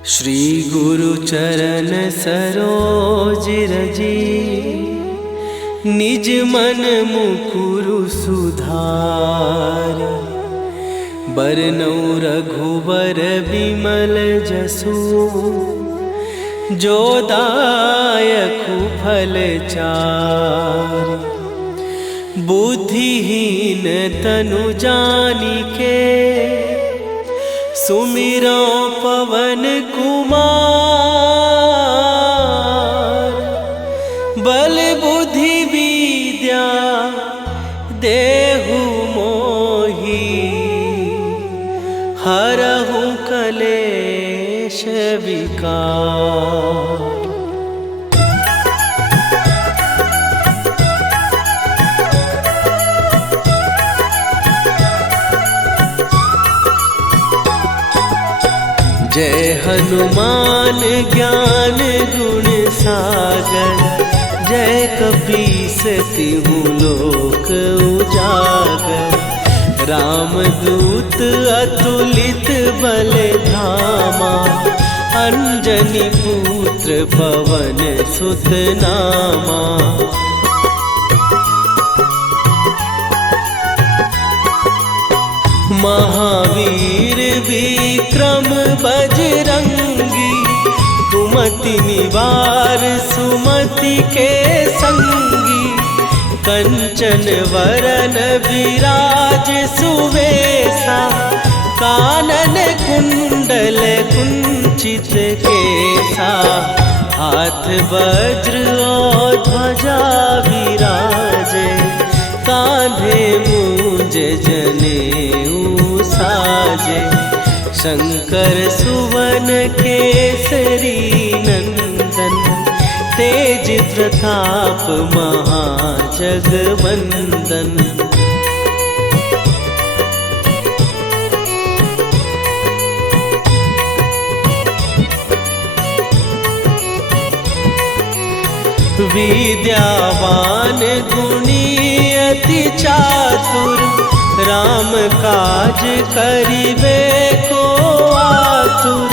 श्री गुरु चरण सरोज रजी, निज मन मुकुरु सुधार। बरनौ रघुबर बिमल जसु, जो दायकु फल चार। बुद्धिहीन तनु जानिके, सुमिरो पवन कुमार। बल बुद्धि विद्या देहु मोहि, हरहु कलेश विकार। जय हनुमान ज्ञान गुण सागर, जय कपीस तिहु लोक उजागर। रामदूत अतुलित बल धामा, अंजनी पुत्र पवन सुत नामा। महावीर विक्रम बजरंगी, कुमति निवार सुमति के संगी। कंचन वरन विराज सुवेशा, कानन कुंडल कुंचित केसा। हाथ वज्र और ध्वजा विराजे, कांधे मूंज जनेऊ साजे। शंकर सुवन केसरी नंदन, तेज प्रताप महाजगवंदन। विद्यावान गुणी अति चातुर, राम काज करिबे को आतुर।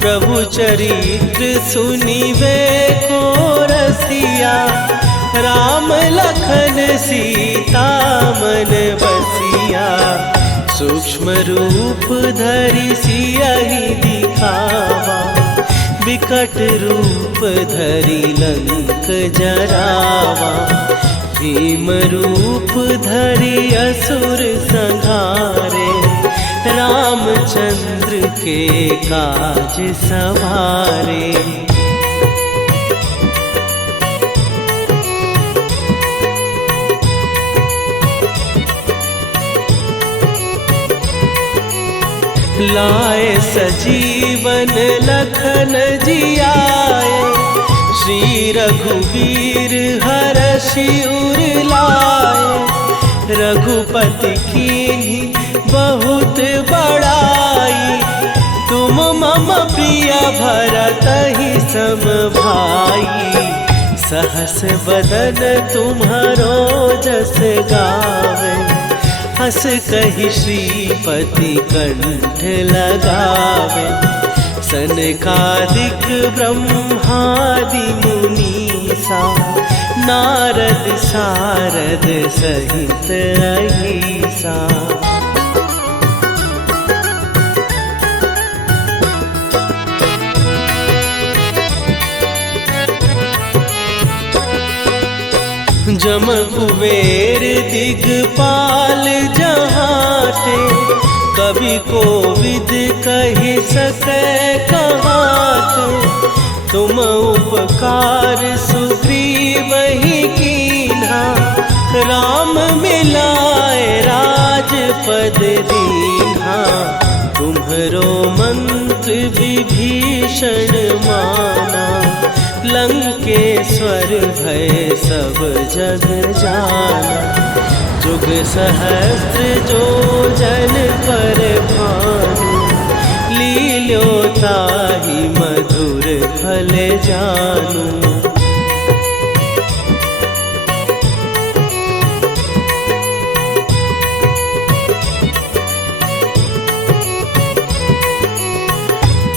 प्रभु चरित्र सुनिबे को रसिया, राम लखन सीता मन बसिया। सूक्ष्म रूप धरि सियहि दिखावा, विकट रूप धरि लंक जरावा। भीम रूप धरि असुर संहारे, रामचंद्र के काज सवारे। लाए सजीवन लखन जियाए, श्री रघुवीर हरषि उर लाए। रघुपति कीन्ही बहुत बड़ाई, तुम मम प्रिय भरतहि सम भाई। सहस बदन तुम्हारो जस गावे, हस कहि श्रीपति कंठ लगावे। सनकादिक ब्रह्मादि मुनीसा, नारद सारद सहित अहिसा। जम कुबेर दिगपाल जहाते, कवि कोविद कहि सकै कहाते। तुम उपकार सुग्रीवहि कीन्हा, राम मिलाए राजपद दीन्हा। तुम्हरो मंत्र विभीषण माना, लंकेश्वर भय सब जग जाना। जुग सहस्त्र जो जन पर भानु, लील्यो ताहि मधुर फल जानू।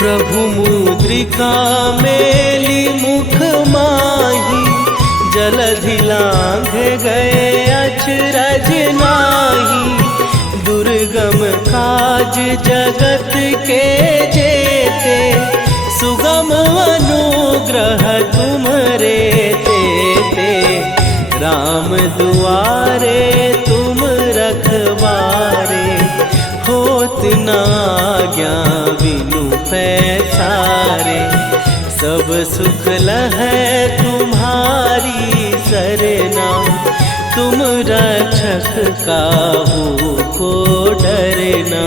प्रभु मुद्रिका मेली मुख माही, जलधि लांघ गए अचरज नाही। दुर्गम काज जगत के जेते, सुगम अनुग्रह तुम्हरे तेते। राम दुआरे तुम रखवारे, होत न आज्ञा बिनु पैसारे। सब सुख लहै तुम्हारी सरना, तुम रक्षक काहू को डरना।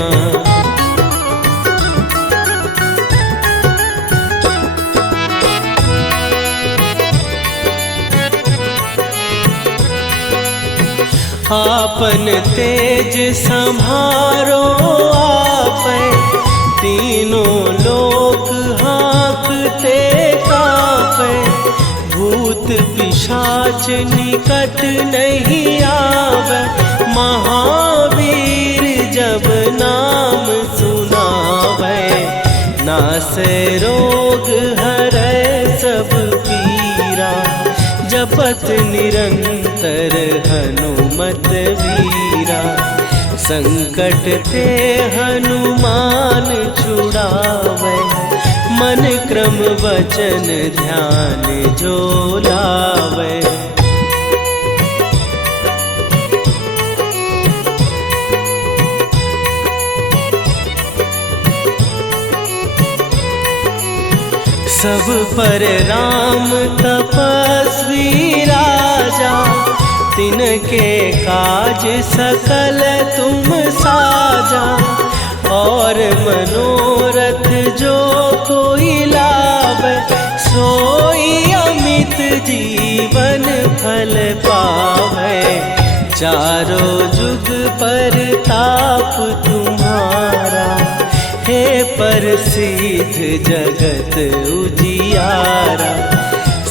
आपन तेज संभारो आपै, तीनों लोक हाँकते कांपै। भूत पिशाच निकट नहीं आवे, महावीर जब नाम सुनावे। नासै रोग हरै सब पीरा, जपत निरंतर हनुमत वीरा। संकट ते हनुमान छुड़ावे, मन क्रम वचन ध्यान जो लावे। सब पर राम तपस्वी राजा, तिनके काज सकल तुम साजा। और मनोरथ जो कोई लावे, सोई अमित जीवन फल पावे। चारों जुग पर ताप तुम्हारा, हे प्रसिद्ध जगत उजियारा।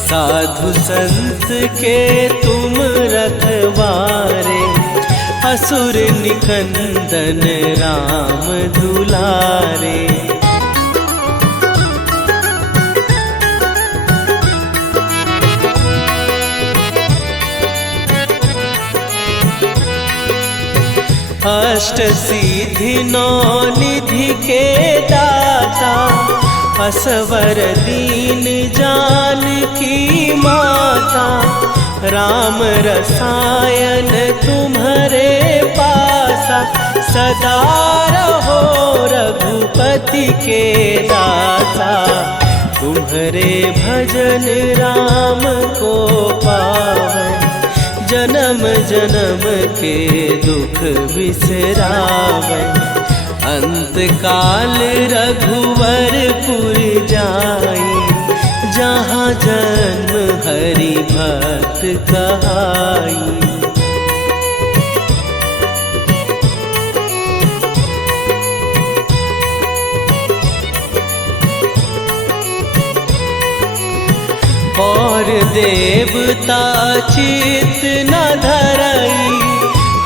साधु संत के तुम रखवारे, असुर निकंदन राम दुलारे। अष्ट सिद्धि नौ निधि के दाता, असवर दीन जानकी माता। राम रसायन तुम्हारे पासा, सदा रहो रघुपति के दासा। तुम्हारे भजन राम को पावै, जन्म जन्म के दुख बिसरावै। अंत काल रघुवरपुर जाई, जहाँ जन्म हरि भक्त कहाई। और देवता चित न धरई,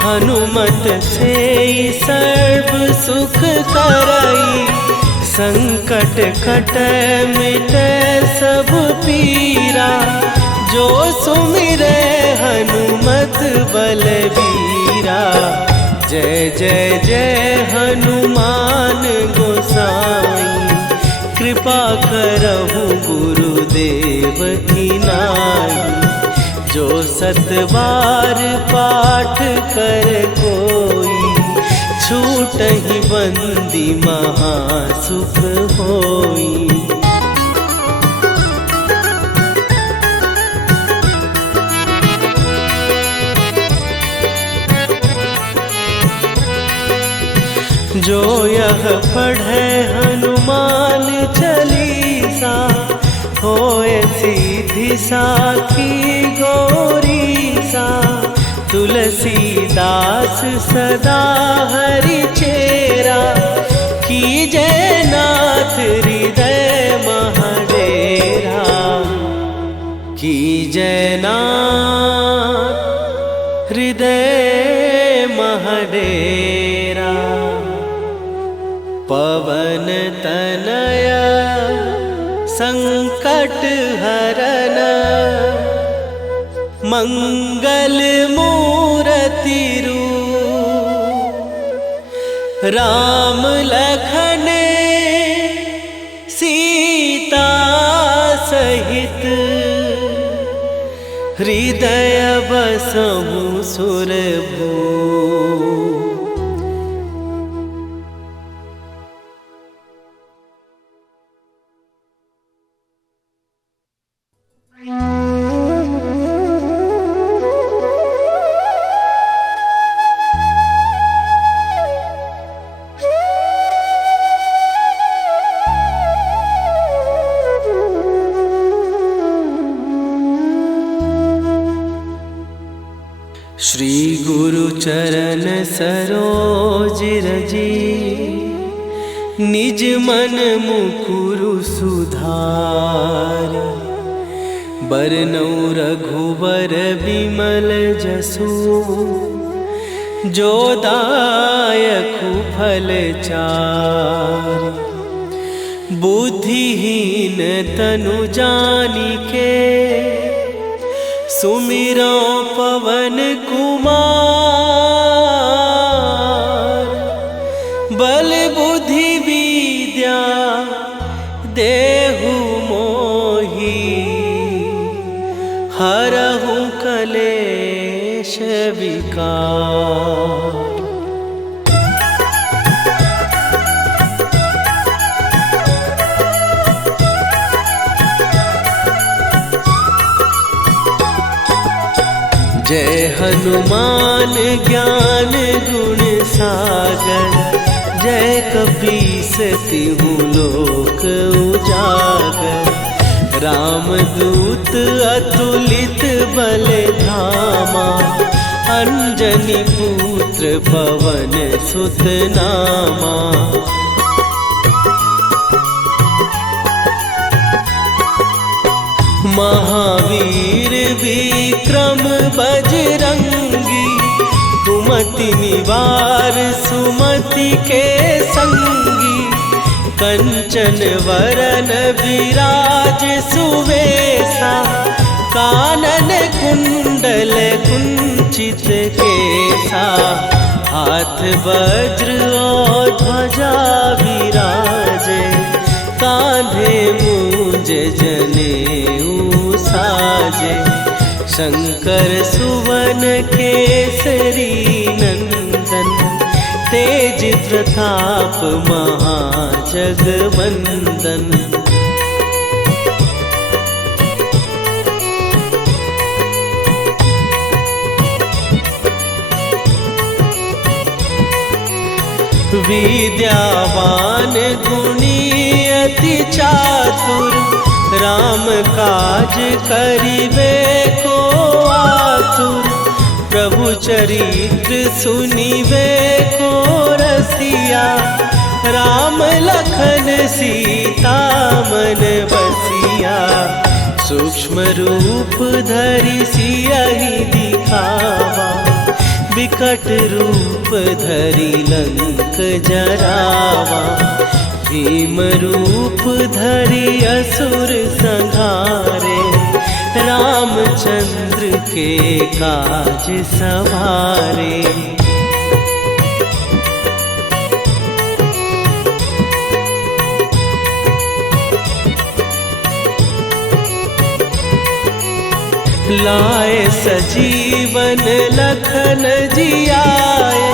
हनुमत से सर्व सुख करई। संकट कटै मिटै सब पीरा, जो सुमिरै हनुमत बलबीरा। जय जय जय हनुमान गोसाई, कृपा करहु गुरुदेव की नाई। जो सत बार पाठ कर कोई, छूटहि बंदी महासुख होई। जो यह पढ़े हनुमान चालीसा, होए सीधी साखी गौरीसा। तुलसीदास सदा हरि चेरा, कीजय नाथ हृदय महडेरा। कीजय नाथ हृदय महडेरा। पवन तनय शरण मंगल मूर्ति रूप राम लखन सीता सहित हृदय बसहु सुरभू। श्री गुरु चरण सरोज रजी निज मन मुकुरु सुधार। बरनौ रघुबर बिमल जसु जो दायकु फल चार। बुद्धिहीन तनु जानिके सुमिरो पवन कुमार। बल बुद्धि विद्या देहु मोहि हरहु कलेश विकार। जय हनुमान ज्ञान गुण सागर। जय कपीस तिहु लोक उजागर। रामदूत अतुलित बल धामा। अंजनी पुत्र पवन सुत नामा। महावीर विक्रम बजरंगी। कुमति निवार सुमति के संगी। कंचन वरन विराज सुवेशा। कानन कुंडल कुंचित केसा। हाथ वज्र और ध्वजा विराजे। कांधे मूंज जनेऊ साजे। शंकर सुवन केसरी नंदन। तेज प्रताप महाजगवंदन। विद्यावान गुणी अति चातुर। राम काज करिबे को आतुर। प्रभु चरित्र सुनिबे को रसिया। राम लखन सीता मन बसिया। सूक्ष्म रूप धरि सियहि दिखावा। विकट रूप धरि लंक जरावा। भीम रूप धरि असुर संहारे। रामचंद्र के काज सवारे। लाए सजीवन लखन जियाए।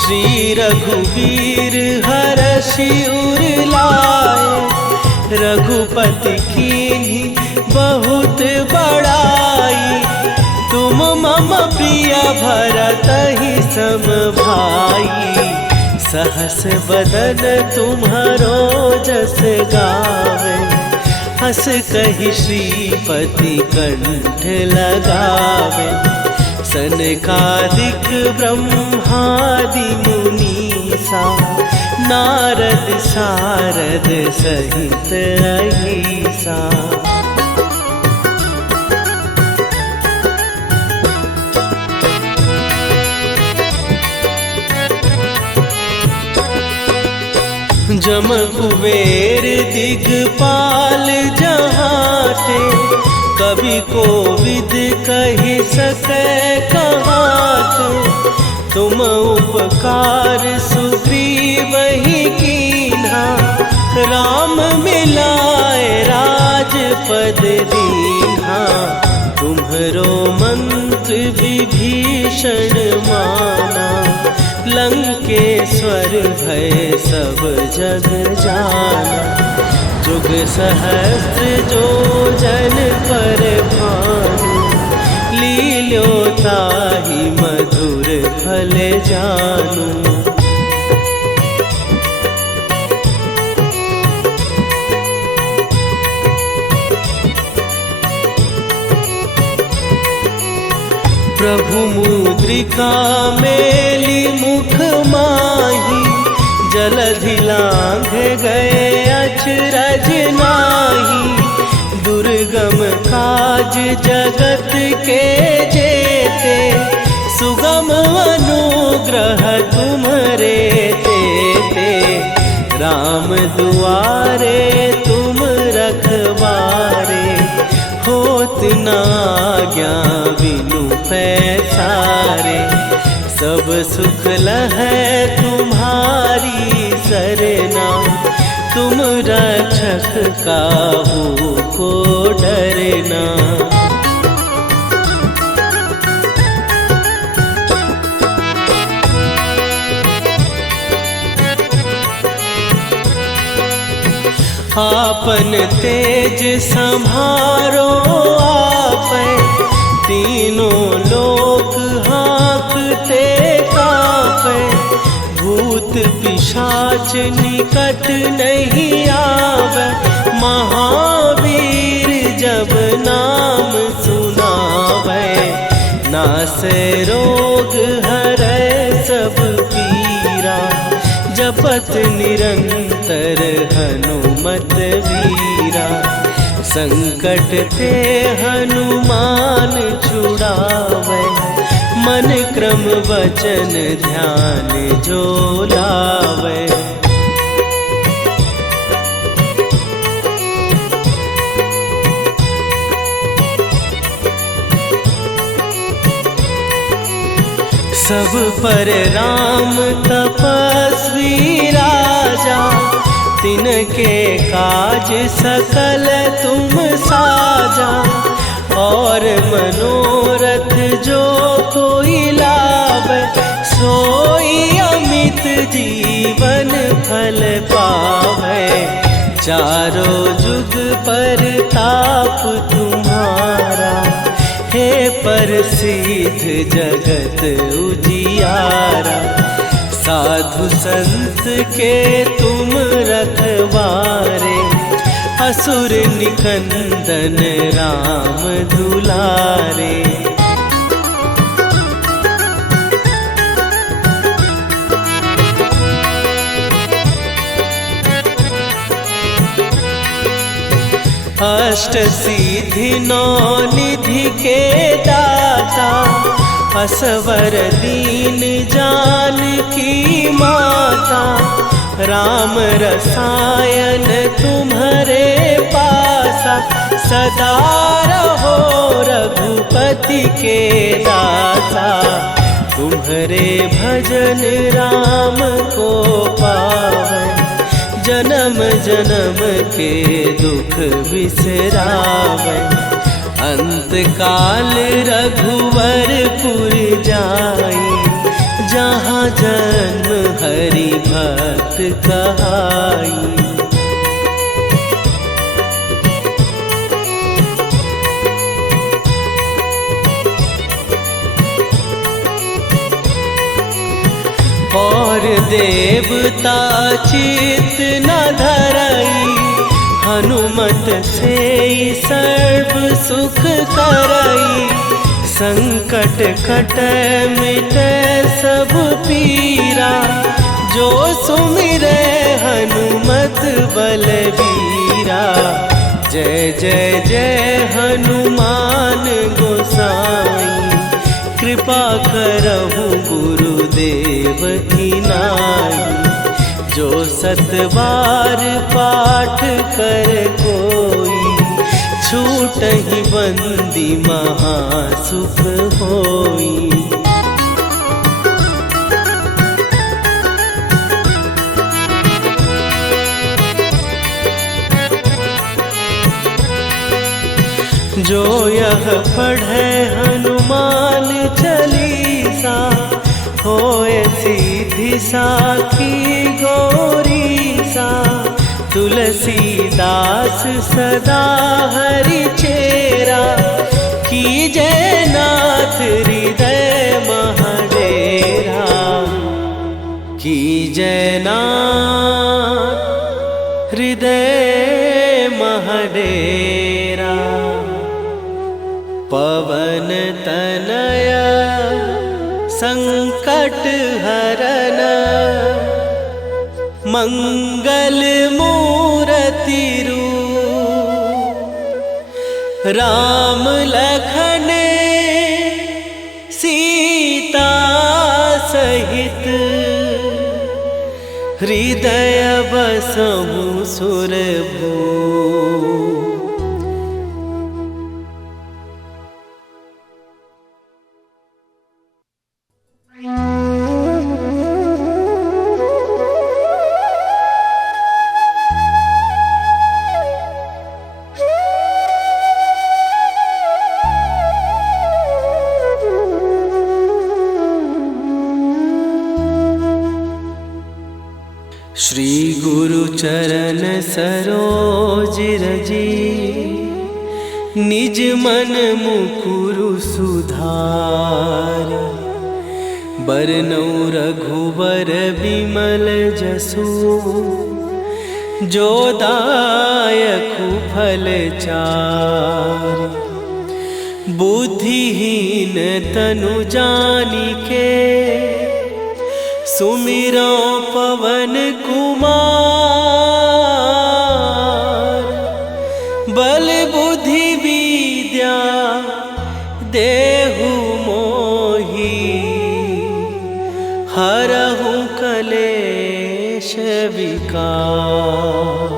श्री रघुवीर हरषि उर लाए। रघुपति कीन्ही बहुत बड़ाई। तुम मम प्रिय भरतहि सम भाई। सहस बदन तुम्हारो जस गावे। हस कहि श्रीपति कंठ लगावे। सनकादिक ब्रह्मादि मुनीसा। नारद सारद सहित अहिसा। जम कुबेर दिगपाल जहाते, कवि कोविद कहि सकै कहाते। तुम उपकार सुग्रीव ही कीन्हा, राम मिलाए राजपद दीन्हा। तुम्हरो मंत्र विभीषण माना, लंकेश्वर भय सब जग जाना। जुग सहस्त्र जो जन पर भानु, लील्यो ताहि मधुर फल जानू। प्रभु मुद्रिका मेली मुख माही, जलधि लांघ गए अचरज नाही। दुर्गम काज जगत के जेते, सुगम अनुग्रह तुम्हरे तेते। राम दुआरे तुम रखवारे, होत न आज्ञा बिनु पैसारे। सब सुख लहै तुम्हारी सरना, तुम रक्षक काहू को डरना। आपन तेज सम्हारो आपै, तीनों लोक हाँकते कांपै। भूत पिशाच निकट नहीं आवे, महावीर जब नाम सुनावे। नासै रोग हरै सब पीरा, जपत निरंतर हनुमत वीरा। संकट ते हनुमान छुड़ावे, मन क्रम वचन ध्यान जो लावे। सब पर राम तपस्वी राजा, तिनके काज सकल तुम साजा। और मनोरथ जो कोई लावे, सोई अमित जीवन फल पावे। चारों जुग पर ताप तुम्हारा, हे प्रसिद्ध जगत उजियारा। साधु संत के तुम रखवारे, असुर निकंदन राम दुलारे। अष्ट सिद्धि नौ निधि के दाता, असवर दीन जानकी माता। राम रसायन तुम्हारे पासा, सदा रहो रघुपति के दासा। तुम्हारे भजन राम को पावै, जन्म जन्म के दुख बिसरावै। अंत काल रघुवरपुर जाई, जहाँ जन्म हरि भक्त कहाई। और देवता चित न धरई, हनुमत से सर्व सुख करई। संकट कटै मिटै सब पीरा, जो सुमिरै हनुमत बलबीरा। जय जय जय हनुमान गोसाई, कृपा करहु गुरुदेव की नाई। जो सतबार पाठ कर कोई, छूटहि बंदी महासुख होई। जो यह पढ़े हनुमान चालीसा, होए सीधी साखी गौरीसा। तुलसीदास सदा हरि चेरा, कीजय नाथ हृदय महडेरा। कीजय नाथ हृदय महडेरा। पवन तनया संकट हरन, मंगल मूर्ति रूप। राम लखन सीता सहित, हृदय बसहु सुरभूप। श्री गुरु चरण सरोज रजी, निज मन मुकुरु सुधार। बरनउँ रघुबर बिमल जसु, जो दायकु फल चार। बुद्धिहीन तनु जानिके, सुमिरो पवन कुमार। बल बुद्धि विद्या देहु मोहि, हरहु कलेश विकार।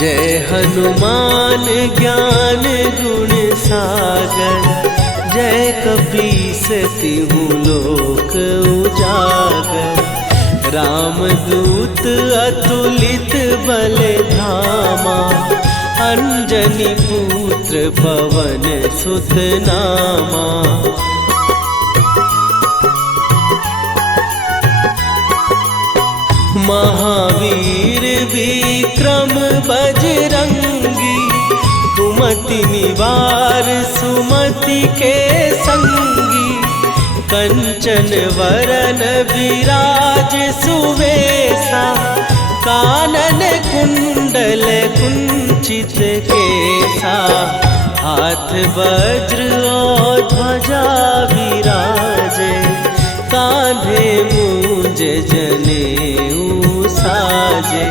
जय हनुमान ज्ञान गुण सागर, जय कपीस तिहु लोक उजागर। रामदूत अतुलित बल धामा, अंजनी पुत्र पवन सुत नामा। महावीर विक्रम बजरंगी, कुमति निवार सुमति के संगी। कंचन वरन विराज सुवेशा, कानन कुंडल कुंचित केसा। हाथ वज्र और ध्वजा विराजे, कांधे मूंज जनेऊ साजे।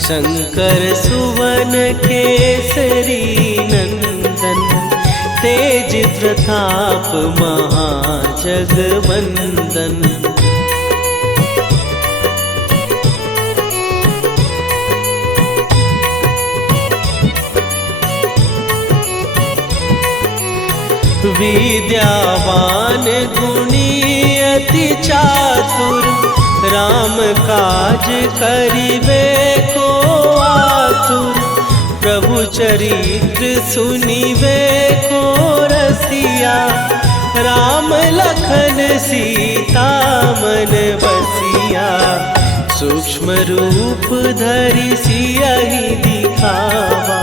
शंकर सुवन केसरी नंदन, तेज प्रताप महाजगवंदन। विद्यावान गुणी अति चातुर, राम काज करिबे को आतुर। प्रभु चरित्र सुनिबे को रसिया, राम लखन सीता मन बसिया। सूक्ष्म रूप धरि सियहि दिखावा,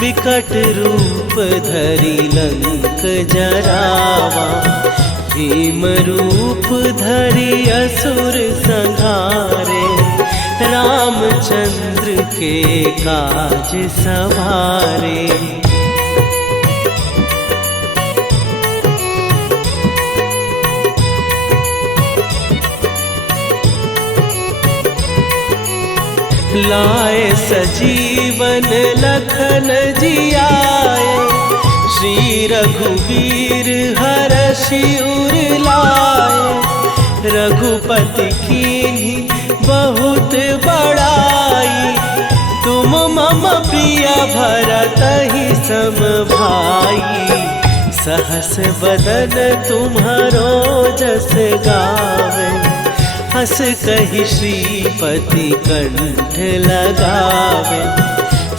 विकट रूप धरि लंक जरावा। भीम रूप धरि असुर संहारे, रामचंद्र के काज सवारे। लाए सजीवन लखन जियाए, श्री रघुवीर हरषि उर लाए। रघुपति कीन्ही बहुत बड़ाई, तुम मम प्रिय भरतहि सम भाई। सहस बदन तुम्हारो जस गावे, हस कहि श्रीपति कंठ लगावे।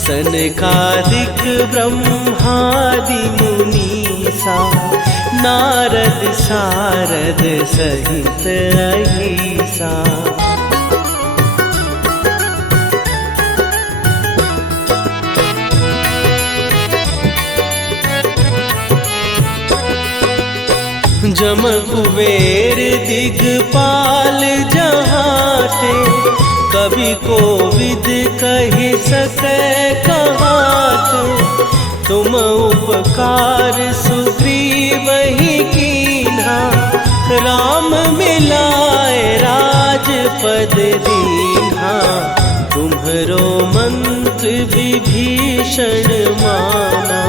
सनकादिक ब्रह्मादि मुनीसा, नारद सारद सहित अहिसा। जम कुबेर दिगपाल जहाते, कवि कोविद कहि सकै कहाते। तुम उपकार सुग्रीवहि कीन्हा, राम मिलाए राजपद दीन्हा। तुम्हरो मंत्र विभीषण माना,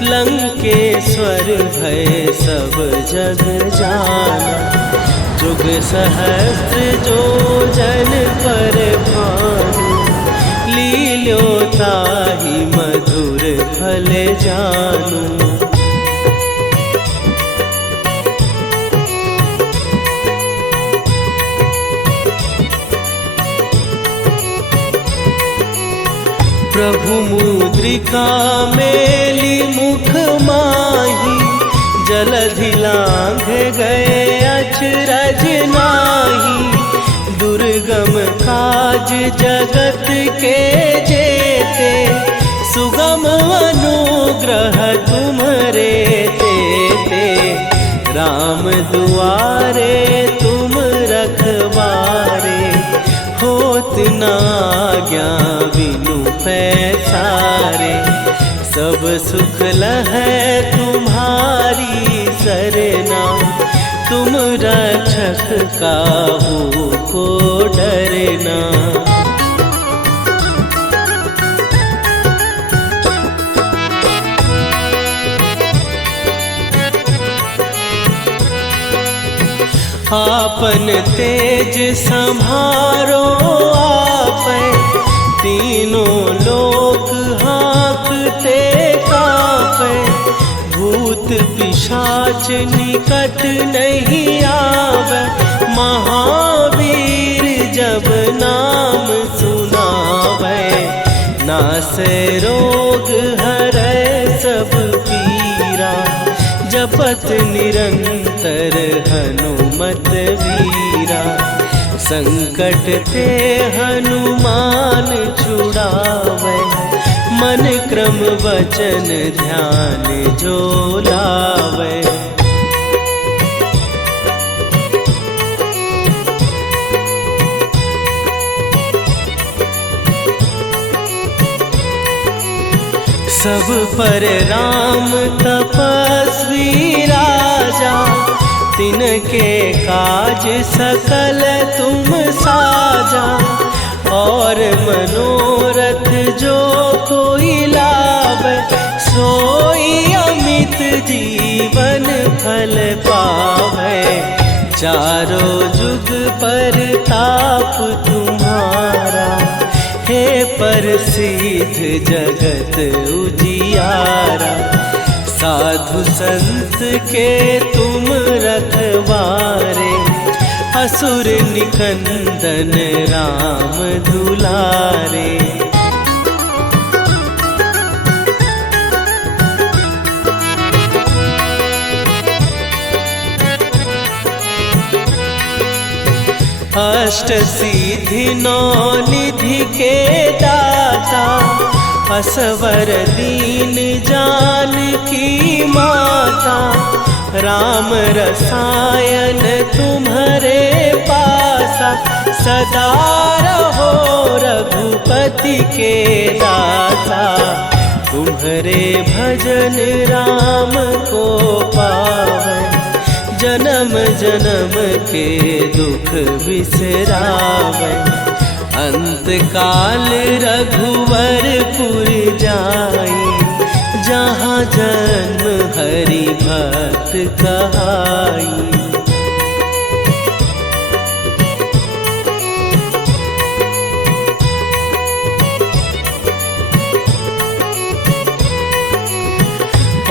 लंकेश्वर भय सब जग जाना। जुग सहस्त्र जो जन पर भानु, लील्यो ताहि मधुर फल जानू। प्रभु मुद्रिका मेली मुख माही, जलधि लांघ गए अचरज नाही। दुर्गम काज जगत के जेते, सुगम अनुग्रह तुम्हरे तेते। राम दुआरे तुम रखवारे, होत न आज्ञा बिनु पैसारे। सब सुख लहै तुम्हारी सरना, तुम रक्षक काहू को डरना। आपन तेज सम्हारो आपै, तीनों लोक हाँकते कांपै। भूत पिशाच निकट नहीं आवे, महावीर जब नाम सुनावे। नासै रोग हरै सब पीरा, जपत निरंतर हनुमत वीरा। संकट ते हनुमान छुड़ावे, मन क्रम वचन ध्यान जो लावे। सब पर राम तपस्वी राजा, तिनके काज सकल तुम साजा। और मनोरथ जो कोई लावे, सोई अमित जीवन फल पावे। चारों जुग पर ताप तुम्हारा, हे प्रसिद्ध जगत उजियारा। साधु संत के तुम रखवारे, असुर निकंदन राम दुलारे। अष्ट सिद्धि नौ निधि के दाता, असवर दीन जानकी माता। राम रसायन तुम्हारे पासा, सदा रहो रघुपति के दासा। तुम्हारे भजन राम को पावे, जन्म जन्म के दुख बिसरावे। अंत काल रघुवरपुर जाई, जहाँ जन्म हरि भक्त कहाई।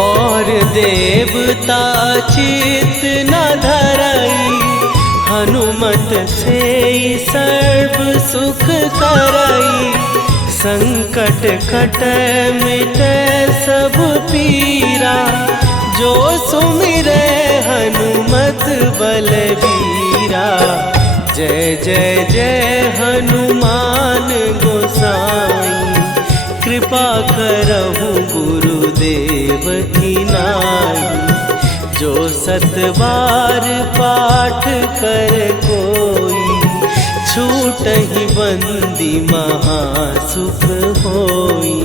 और देवता चित न धरई, हनुमत से सर्व सुख करई। संकट कट मिटे सब पीरा, जो सुमिरे हनुमत बलबीरा। जय जय जय हनुमान गोसाई, कृपा करहु गुरुदेव की नाई। जो सत बार पाठ कर कोई, छूटहि बंदी महासुख होई।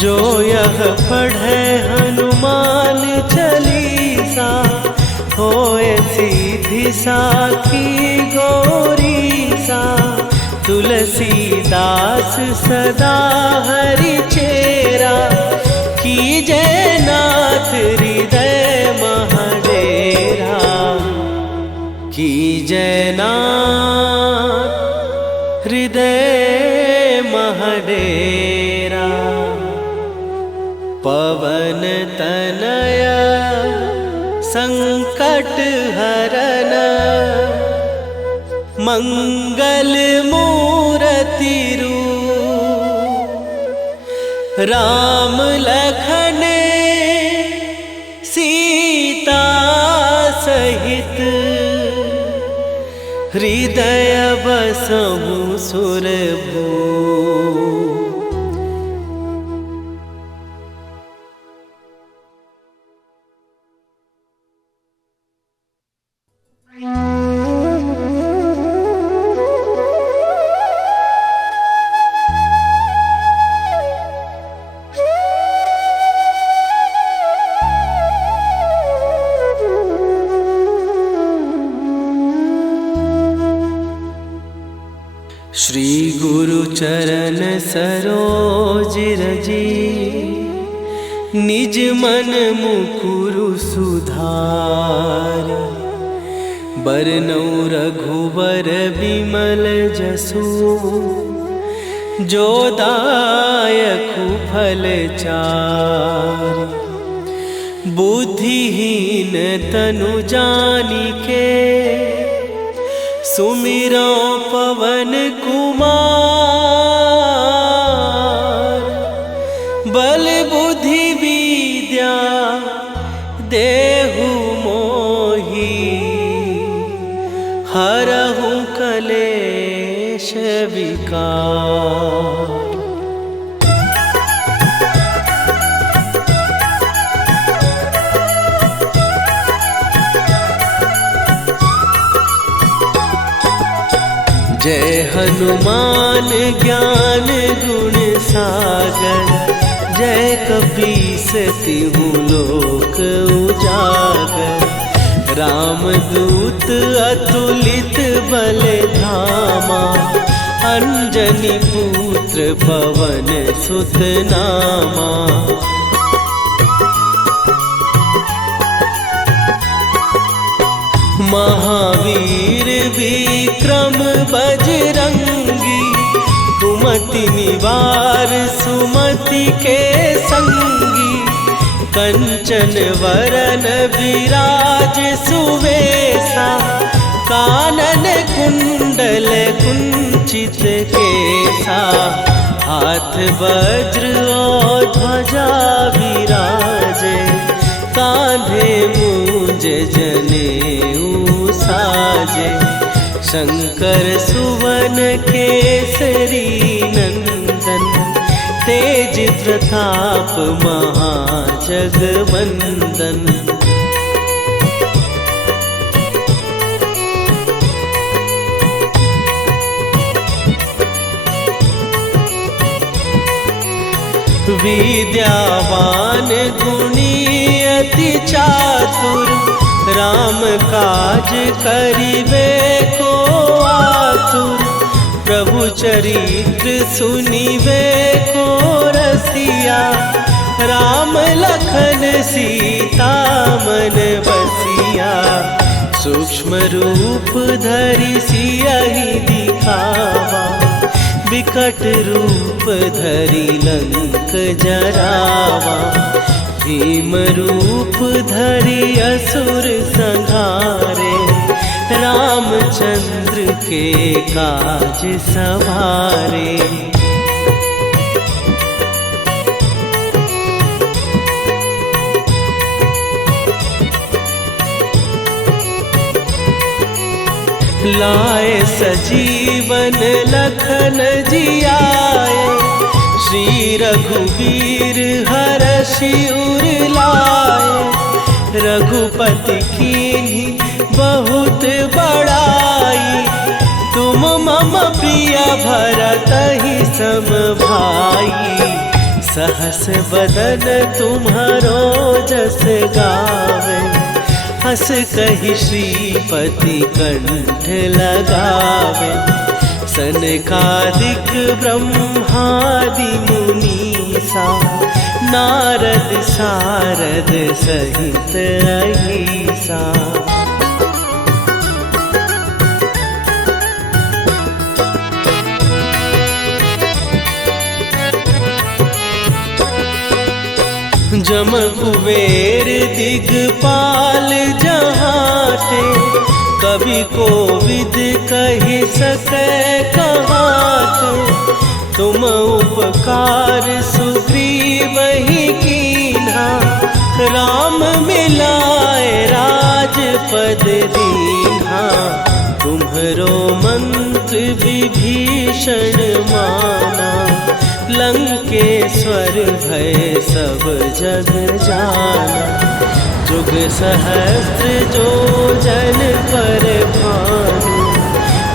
जो यह पढ़े हनुमान चालीसा, होए सीधी साखी गौरीसा। तुलसीदास सदा हरि चेरा, कीजय नाथ हृदय महडेरा। कीजय नाथ हृदय महडेरा। पवन तनय संकट हरन, मंगल मूरति रूप। राम लखन सीता सहित, हृदय बसहु सुरभूप। श्री गुरु चरण सरोज रजी, निज मन मुकुरु सुधार। बरनउँ रघुवर बिमल जसु, जो दायकु फल चारि। बुद्धिहीन तनु जानिके, सुमिरो पवन कुमार। बल बुद्धि विद्या देहु मोहि, हरहु कलेश विकार। जय हनुमान ज्ञान गुण सागर, जय कपीस तिहु लोक उजागर। रामदूत अतुलित बल धामा, अंजनी पुत्र पवन सुत नामा। महावीर विक्रम बजरंगी, कुमति निवार सुमति के संगी। कंचन वरन विराज सुवेशा, कानन कुंडल कुंचित केसा। हाथ वज्र और ध्वजा विराजे, कांधे मूंज जनेऊ साजे। शंकर सुवन केसरी नंदन, तेज प्रताप महाजगवंदन। विद्यावान गुणी अति चातुर, राम काज करिबे को आतुर। प्रभु चरित्र सुनिबे को रसिया, राम लखन सीता मन बसिया। सूक्ष्म रूप धरि सियहि दिखावा, विकट रूप धरि लंक जरावा। भीम रूप धरि असुर संहारे, रामचंद्र के काज सवारे। लाए सजीवन लखन जियाए, श्री रघुवीर हरषि उर लाए। रघुपति कीन्ही बहुत बड़ाई, तुम मम प्रिय भरतहि सम भाई। सहस बदन तुम्हारो जस गावे, हस कहि श्रीपति कंठ लगावे। सनकादिक ब्रह्मादि मुनीसा, नारद सारद सहित अहिसा। जम कुबेर दिगपाल जहाते, कवि कोविद कहि सकै कहाते। तुम उपकार सुग्रीवहि कीन्हा, राम मिलाए राजपद दीन्हा। तुम्हरो मंत्र विभीषण माना, लंकेश्वर भय सब जग जाना। जुग सहस्त्र जो जन पर भानु,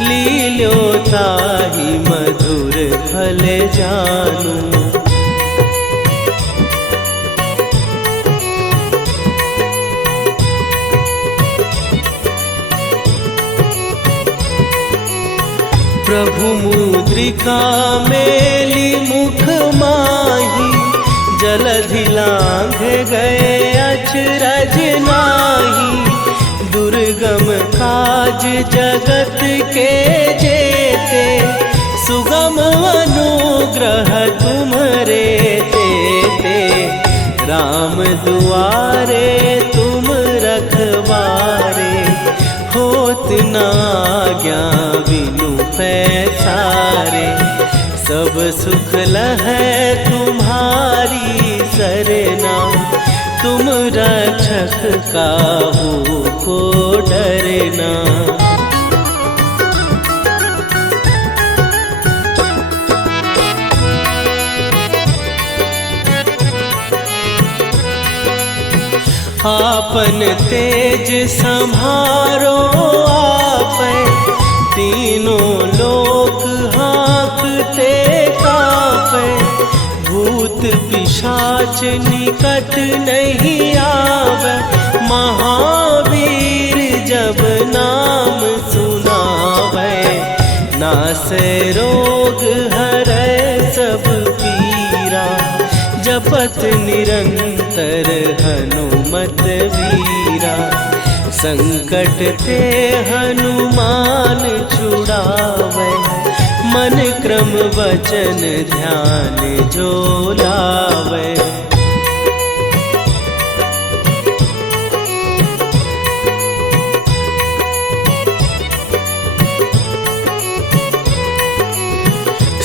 लील्यो ताहि मधुर फल जानू। प्रभु मुद्रिका मेली मुख माही, जलधि लांघ गए अचरज नाही। दुर्गम काज जगत के जेते, सुगम अनुग्रह तुम्हरे तेते। राम दुआरे तुम रखवारे, होत न आज्ञा बिनु पैसारे। सब सुख लहै तुम्हारी सरना, तुम रक्षक काहू को डरना। आपन तेज संभारो आपै, तीनों लोक हाँकते कांपै। भूत पिशाच निकट नहीं आवे, महावीर जब नाम सुनावे। नासै रोग हरै सब पीरा, जपत निरंतर हनुमत वीरा। संकट ते हनुमान छुड़ावे, मन क्रम वचन ध्यान जो लावे।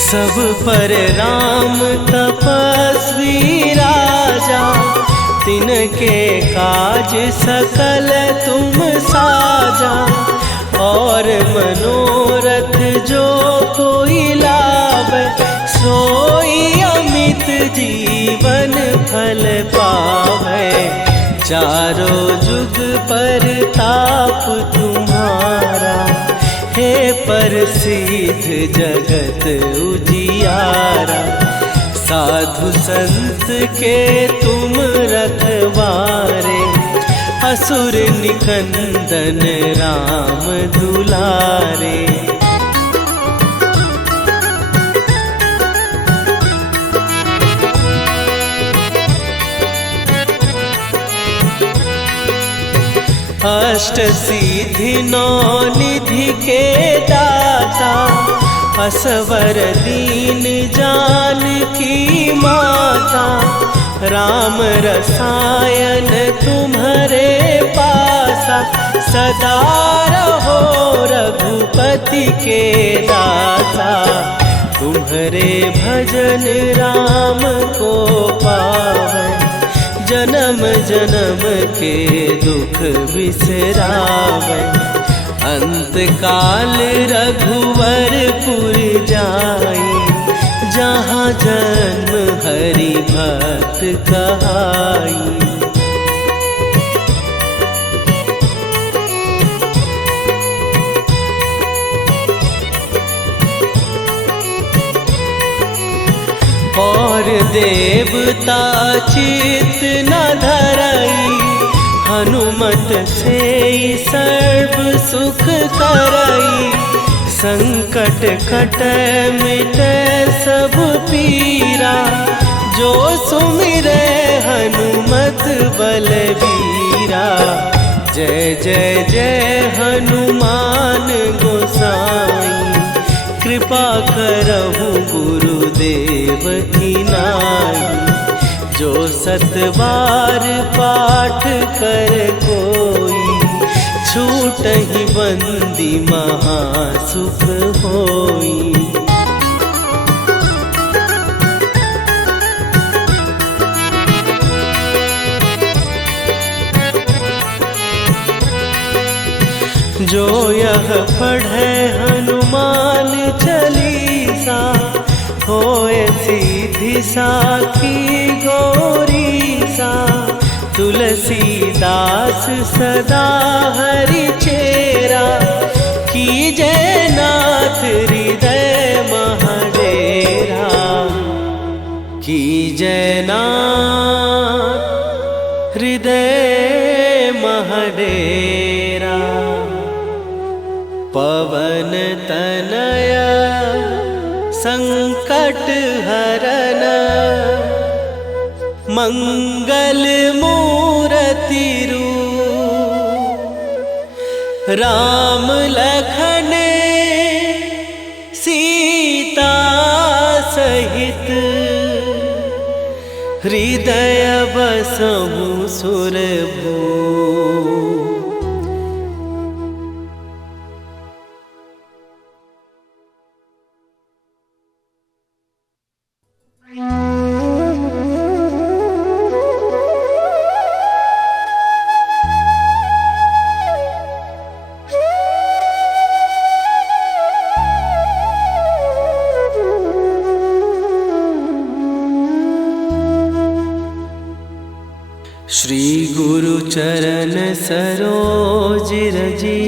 सब पर राम तपस्वी राजा, तिनके काज सकल तुम साजा। और मनोरथ जो कोई लावे, सोई अमित जीवन फल पावे। चारों जुग पर ताप तुम्हारा, हे प्रसिद्ध जगत उजियारा। साधु संत के तुम रखवारे, असुर निकंदन राम दुलारे। अष्ट सिद्धि नौ निधि के दाता, असवर दीन जानकी माता। राम रसायन तुम्हारे पासा, सदा रहो रघुपति के दाता। तुम्हारे भजन राम को पावन, जन्म जन्म के दुख बिसरावे। अंत काल रघुवरपुर जाई, जहाँ जन्म हरि भक्त कहाई। और देवता चित न धरई, हनुमत से सर्व सुख करई। संकट कट मिट सब पीरा, जो सुमिरै हनुमत बलबीरा। जय जय जय हनुमान गोसाई, कृपा करहु गुरुदेव की नाई। जो सतबार पाठ कर कोई, छूटहि बंदी महासुख होई। जो यह पढ़े हनुमान चालीसा, होए सीधी साखी गौरीसा। तुलसीदास सदा हरि चेरा, कीजय नाथ हृदय महडेरा। कीजय नाथ हृदय महडेरा। पवन तनया संकट हरन, मंगल मूर्ति रूप। राम लखन सीता सहित, हृदय बसहु सुरभूप। श्री गुरु चरण सरोज रजी,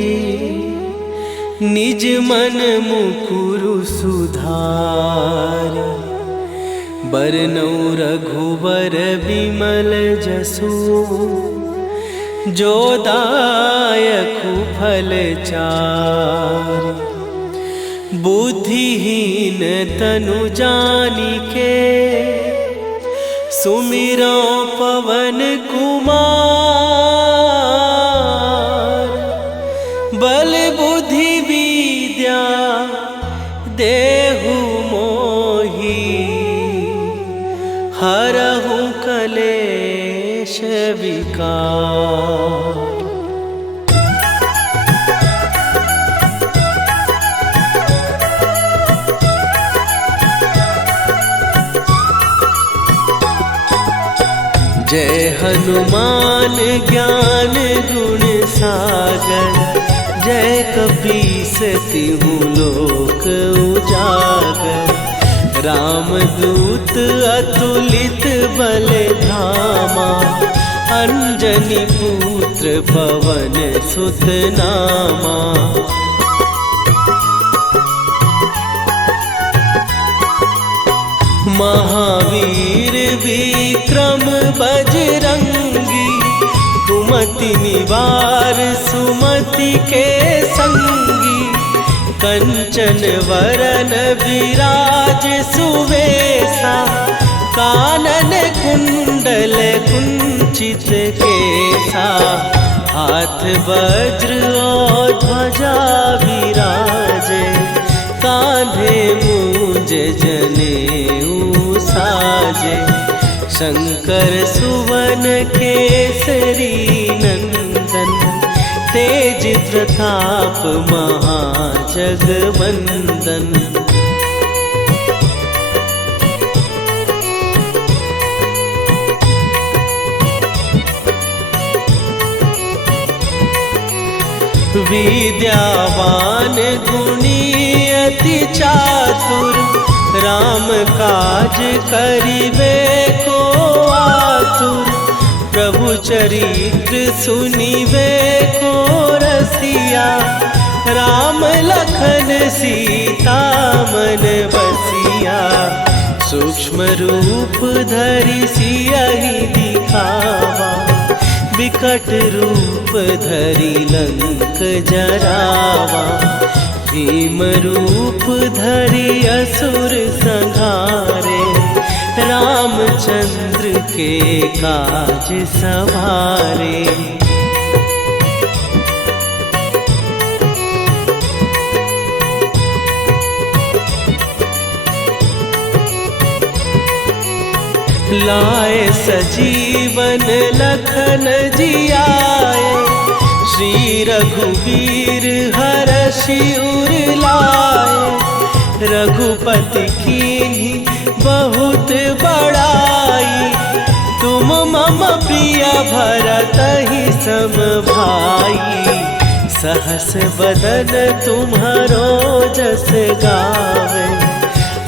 निज मन मुकुरु सुधार। बरनौ रघुबर बिमल जसु, जो दायकु फल चार। बुद्धिहीन तनु जानिके, सुमिरो पवन कुमार। बल बुद्धि विद्या देहु मोहि, हरहु कलेश विकार। जय हनुमान ज्ञान गुण सागर, जय कपीस तिहु लोक उजागर। रामदूत अतुलित बल धामा, अंजनी पुत्र पवन सुत नामा। महावीर विक्रम बजरंगी, कुमति निवार सुमति के संगी। कंचन वरन विराज सुवेशा, कानन कुंडल कुंचित केसा। हाथ वज्र और ध्वजा विराजे, कांधे मूंज जनेऊ साजे। शंकर सुवन केसरी नंदन, तेज प्रताप महाजगवंदन। विद्यावान गुणी अति चातुर, राम काज करिबे को आतुर। प्रभु चरित्र सुनिबे को रसिया, राम लखन सीता मन बसिया। सूक्ष्म रूप धरि सियहि दिखावा, विकट रूप धरि लंक जरावा। भीम रूप धरि असुर संहारे, रामचंद्र के काज सवारे। लाए सजीवन लखन जियाए, श्री रघुवीर हरषि उर लाए। रघुपति कीन्ही बहुत बड़ाई, तुम मम प्रिय भरतहि सम भाई। सहस बदन तुम्हारो जस गावे,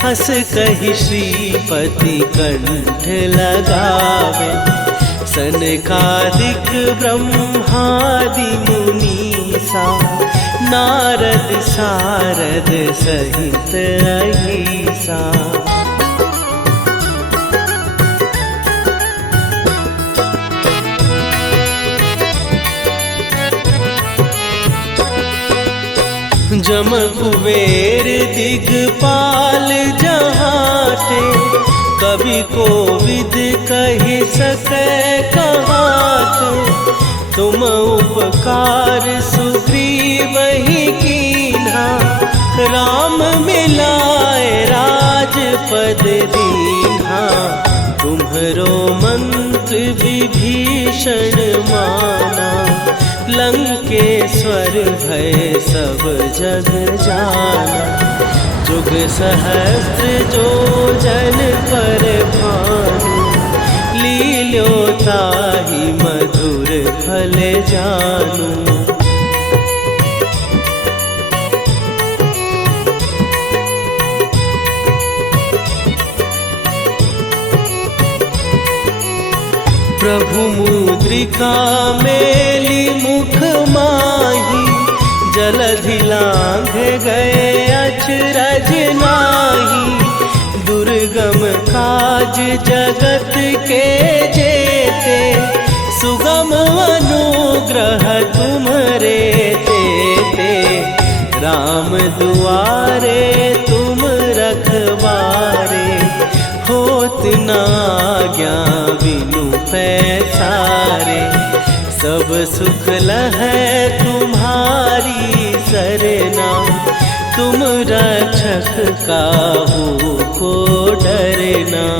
हस कहि श्रीपति कंठ लगावे। सनकादिक ब्रह्मादि मुनीसा, नारद सारद सहित अहिसा। जम कुबेर दिगपाल जहाते, कवि कोविद कहि सकै कहाते। तुम उपकार सुग्रीवहि कीन्हा, राम मिलाए राजपद दीन्हा। तुम्हरो मंत्र विभीषण माना, लंकेश्वर भय सब जग जाना। जुग सहस्त्र जो जन पर भानु, लील्यो ताहि मधुर फल जानू। प्रभु मुद्रिका मेली मुख माही, जलधि लांघ गए अचरज नाही। दुर्गम काज जगत के जेते, सुगम अनुग्रह तुम्हरे तेते। राम दुआरे तुम रखवारे, होत न आज्ञा बिनु पैसारे। सब सुख लहै तुम्हारी सरना, तुम रक्षक काहू